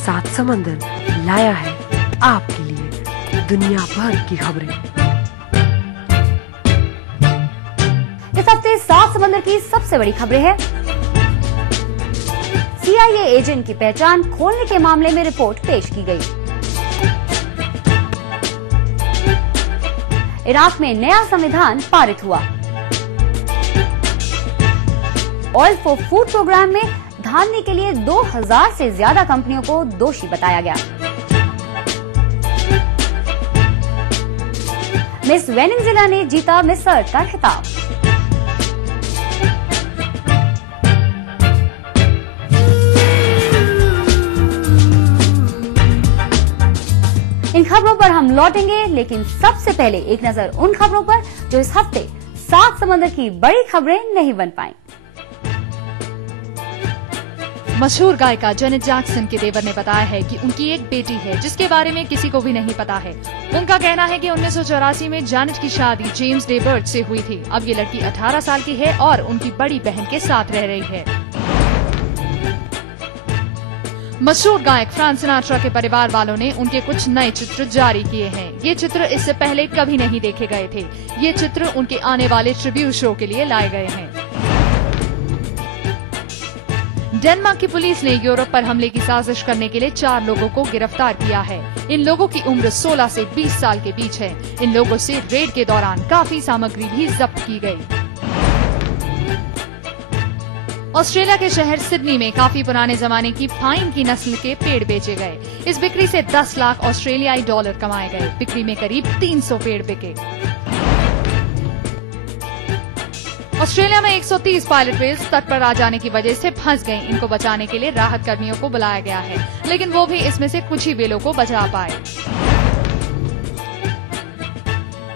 सात समंदर लाया है आपके लिए दुनिया भर की खबरें। इस हफ्ते सात समंदर की सबसे बड़ी खबरें हैं। CIA एजेंट की पहचान खोलने के मामले में रिपोर्ट पेश की गई। इराक में नया संविधान पारित हुआ। ऑयल फॉर फूड प्रोग्राम में धांधली के लिए 2000 से ज्यादा कंपनियों को दोषी बताया गया। मिस वेनेजुएला ने जीता मिस अर्थ का खिताब। इन खबरों पर हम लौटेंगे, लेकिन सबसे पहले एक नजर उन खबरों पर जो इस हफ्ते सात समंदर की बड़ी खबरें नहीं बन पाईं। मशहूर गायिका जेनेट जैक्सन के देवर ने बताया है कि उनकी एक बेटी है जिसके बारे में किसी को भी नहीं पता है। उनका कहना है कि 1984 में जेनेट की शादी जेम्स डे बर्ड से हुई थी। अब ये लड़की 18 साल की है और उनकी बड़ी बहन के साथ रह रही है। मशहूर गायक फ्रैंक सिनाट्रा के परिवार वालों ने उनके कुछ नए चित्र जारी किए हैं। ये चित्र इससे पहले कभी नहीं देखे गए थे। ये चित्र उनके आने वाले ट्रिब्यूट शो के लिए लाए गए हैं। डेनमार्क की पुलिस ने यूरोप पर हमले की साजिश करने के लिए 4 लोगों को गिरफ्तार किया है। इन लोगों की उम्र 16 से 20 साल के बीच है। इन लोगों से रेड के दौरान काफी सामग्री भी जब्त की गई। ऑस्ट्रेलिया के शहर सिडनी में काफी पुराने जमाने की पाइन की नस्ल के पेड़ बेचे गए। इस बिक्री से 10 लाख ऑस्ट्रेलियाई डॉलर कमाए गए। बिक्री में करीब 300 पेड़ बिके। ऑस्ट्रेलिया में 130 पायलट व्हेल्स तट पर आ जाने की वजह से फंस गईं। इनको बचाने के लिए राहत कर्मियों को बुलाया गया है, लेकिन वो भी इसमें से कुछ ही व्हेलों को बचा पाए।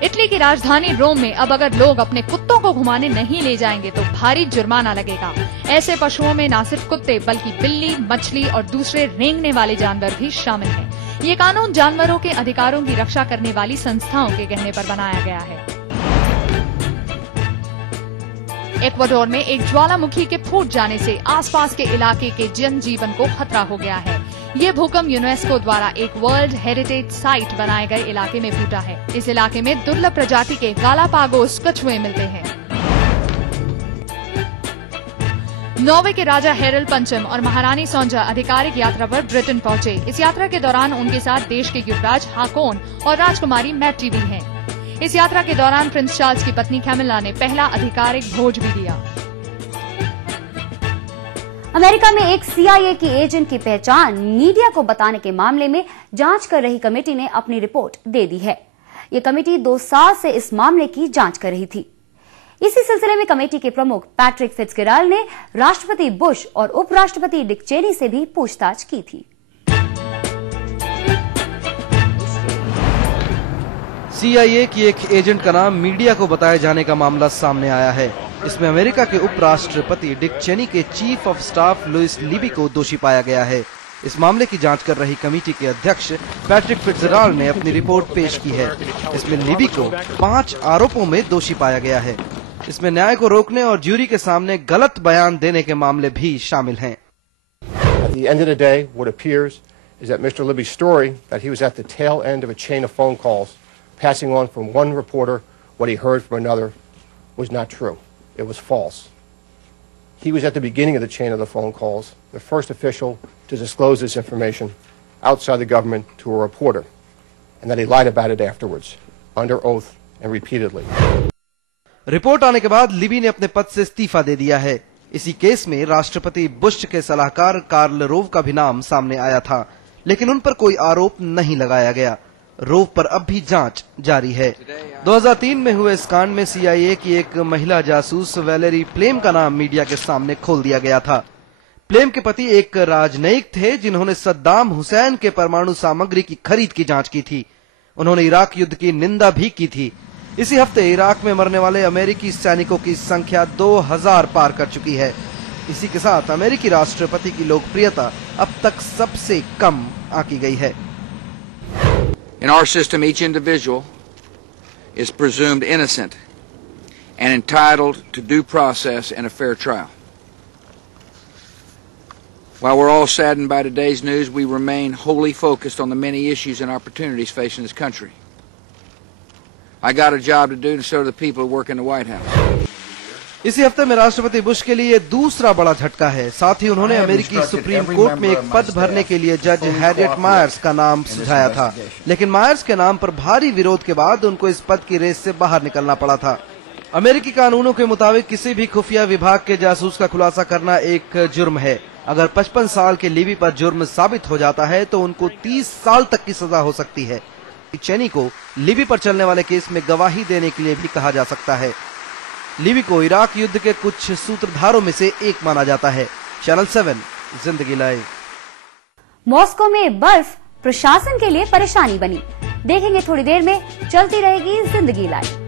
इटली की राजधानी रोम में अब अगर लोग अपने कुत्तों को घुमाने नहीं ले जाएंगे तो भारी जुर्माना लगेगा। ऐसे पशुओं में न सिर्फ कुत्ते बल्कि बिल्ली, मछली और दूसरे रेंगने वाले जानवर भी शामिल हैं। ये कानून जानवरों के अधिकारों की रक्षा करने वाली संस्थाओं के कहने पर बनाया गया है। इक्वाडोर में एक ज्वालामुखी के फूट जाने से आसपास के इलाके के जनजीवन को खतरा हो गया है। ये भूकंप यूनेस्को द्वारा एक वर्ल्ड हेरिटेज साइट बनाए गए इलाके में फूटा है। इस इलाके में दुर्लभ प्रजाति के गालापागोस कछुए मिलते हैं। नॉर्वे के राजा हेरल्ड पंचम और महारानी सोंजा आधिकारिक यात्रा पर ब्रिटेन पहुंचे। इस यात्रा के दौरान उनके साथ देश के युवराज हाकोन और राजकुमारी मैट्री भी हैं। इस यात्रा के दौरान प्रिंस चार्ल्स की पत्नी कैमिला ने पहला आधिकारिक भोज भी दिया। अमेरिका में एक CIA की एजेंट की पहचान मीडिया को बताने के मामले में जांच कर रही कमेटी ने अपनी रिपोर्ट दे दी है। ये कमेटी 2 साल से इस मामले की जांच कर रही थी। इसी सिलसिले में कमेटी के प्रमुख पैट्रिक फिट्जगेराल्ड ने राष्ट्रपति बुश और उपराष्ट्रपति डिक चेनी से भी पूछताछ की थी। CIA की एक एजेंट का नाम मीडिया को बताए जाने का मामला सामने आया है। इसमें अमेरिका के उपराष्ट्रपति डिक चेनी के chief of staff Lewis Libby को दोषी पाया गया है। इस मामले की जांच कर रही कमेटी के अध्यक्ष पैट्रिक फिट्जगेराल्ड ने अपनी रिपोर्ट पेश की है। इसमें लिबी को 5 आरोपों में दोषी पाया गया है। इसमें न्याय को रोकने और ज्यूरी के सामने गलत बयान देने के मामले भी शामिल हैं। At the end of the day, what appears is that Mr. Libby's story that he was at the tail end of a chain of phone calls, passing on from one reporter what he heard from another, was not true. It was false. He was at the beginning of the chain of the phone calls, the first official to disclose this information outside the government to a reporter, and that he lied about it afterwards, under oath and repeatedly. Report आने के बाद Libby ने अपने पद से इस्तीफा दे दिया है। इसी केस में राष्ट्रपति बुश के सलाहकार कार्ल रोव का भी नाम सामने आया था, लेकिन उन पर कोई आरोप नहीं लगाया गया। रोव पर अब भी जांच जारी है। 2003 में हुए इस कांड में CIA की एक महिला जासूस वैलेरी प्लेम का नाम मीडिया के सामने खोल दिया गया था। प्लेम के पति एक राजनयिक थे जिन्होंने सद्दाम हुसैन के परमाणु सामग्री की खरीद की जांच की थी। उन्होंने इराक युद्ध की निंदा भी की थी। इसी हफ्ते इराक में मरने वाले अमेरिकी सैनिकों की संख्या 2000 पार कर चुकी है। इसी के साथ अमेरिकी राष्ट्रपति की लोकप्रियता अब तक सबसे कम आंकी गई है। In our system, each individual is presumed innocent and entitled to due process and a fair trial. While we're all saddened by today's news, we remain wholly focused on the many issues and opportunities facing this country. I got a job to do, and so do the people who work in the White House. इसी हफ्ते में राष्ट्रपति Bush के लिए दूसरा बड़ा झटका है। साथ ही उन्होंने अमेरिकी सुप्रीम कोर्ट में एक पद भरने के लिए जज हैरियट मायर्स का नाम सुझाया था, लेकिन मायर्स के नाम पर भारी विरोध के बाद उनको इस पद की रेस से बाहर निकलना पड़ा था। अमेरिकी कानूनों के मुताबिक किसी भी खुफिया विभाग के जासूस का खुलासा करना एक जुर्म है। अगर 55 साल के लिबी पर जुर्म साबित हो जाता है तो उनको 30 साल तक की सजा हो सकती है। चेनी को लिबी पर चलने वाले केस में गवाही देने के लिए भी कहा जा सकता है। लिबी को इराक युद्ध के कुछ सूत्रधारों में से एक माना जाता है। चैनल 7 जिंदगी लाइव। मॉस्को में बर्फ प्रशासन के लिए परेशानी बनी। देखेंगे थोड़ी देर में। चलती रहेगी जिंदगी लाइव।